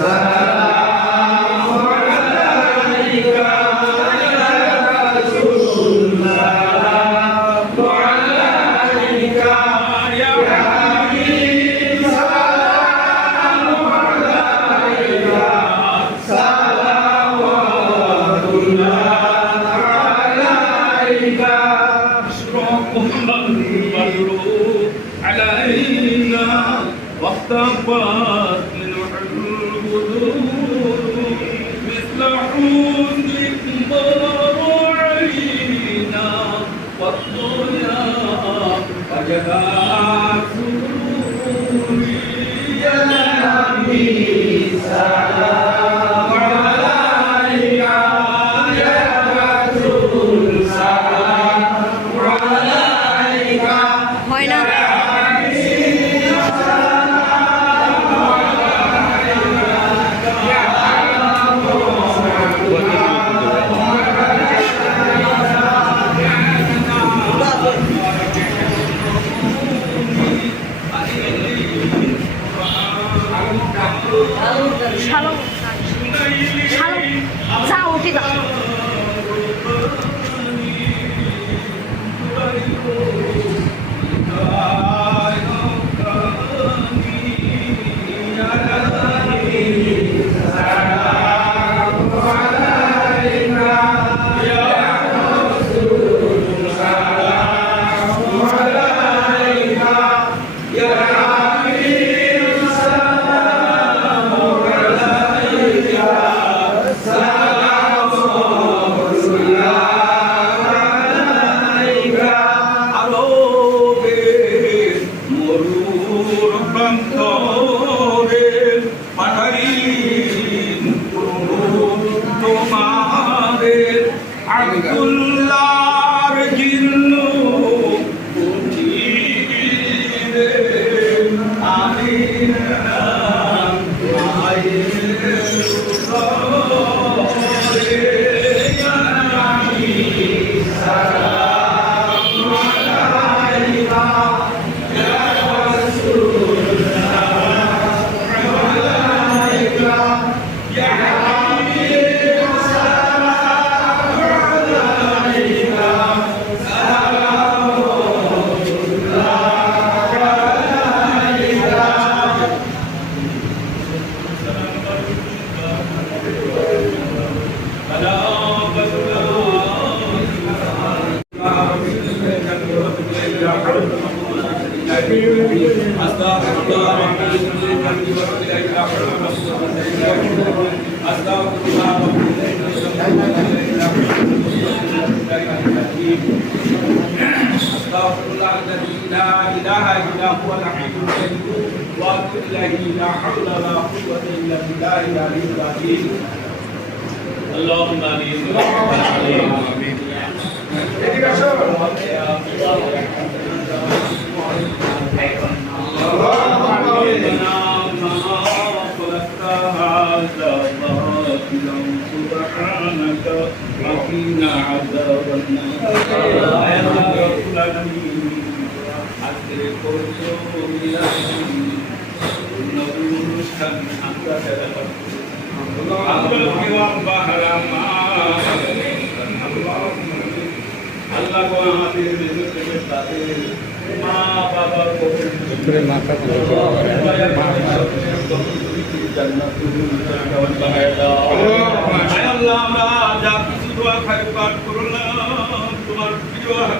Salam. مروا علينا واختفت منح البدور مثل حزنك مر علينا والدنيا وجهها 查，查加我这个。Amen. اللهم امين যা কিছু দোয়া খাই পাঠ তোমার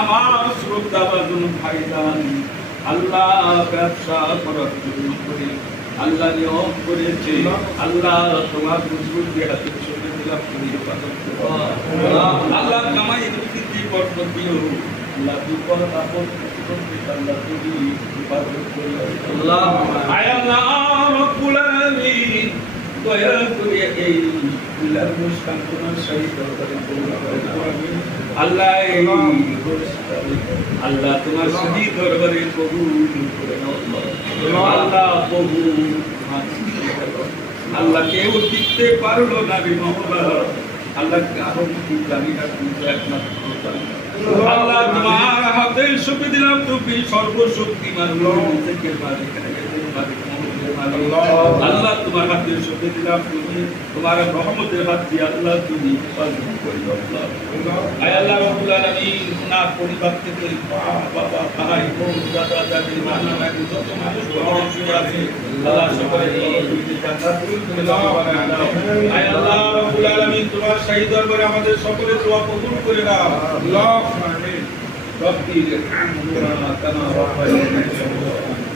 আমার শ্রদ্ধা বাজন ভাইদান আল্লাহ ব্যবসা করার জন্য করে আল্লাহ নিয়ম করেছে আল্লাহ তোমার বুজুর্গের হাতে চলে দিলাম। আল্লাহ কামাই বরকত দিও আল্লাহ বিপদ আপদ প্রতিবন্ধী আল্লাহ তুমি হেফাজত করো। আয় আল্লাহ রব্বুল আলামিন। দয়া করে এই অনুষ্ঠান তোমার সহিত দরবারে কবুল আল্লাহ আল্লাহ তোমার সহিত দরবারে কবুল করে নাও আল্লাহ। আল্লাহ প্রভু আল্লাহ কেউ টিকতে পারল না রে মহলা আল্লাহ আরও। আল্লাহ তোমার হাতে সঁপে দিলাম তুমি সর্বশক্তিমান থেকে আল্লাহ তোমার হাতে সঙ্গে দিলাম, তুমি তোমার রহমতের হাত দিয়ে আল্লাহ তুমি তোমার দরবারে আমাদের সকলে কবুল করে নাও।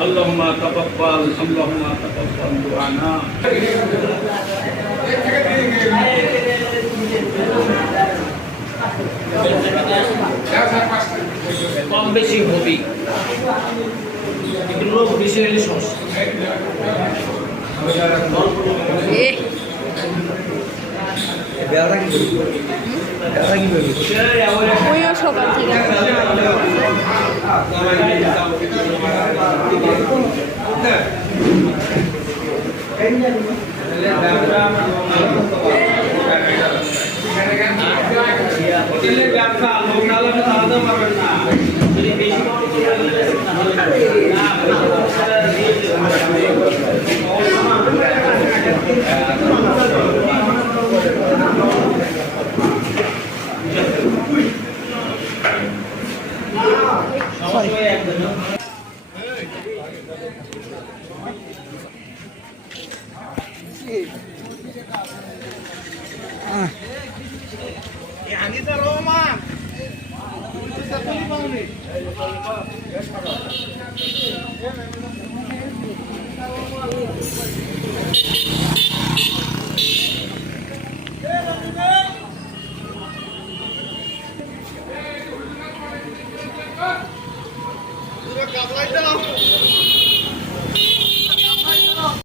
اللهم تقبل اللهم تقبل دعانا কম বেশি হবেই এগুলো বেশি হলে সমস্যা এ ওইও সকাল থেকে হোটেলের ব্যবসা লোক না লাগলে চালাতে পারবেন না সরি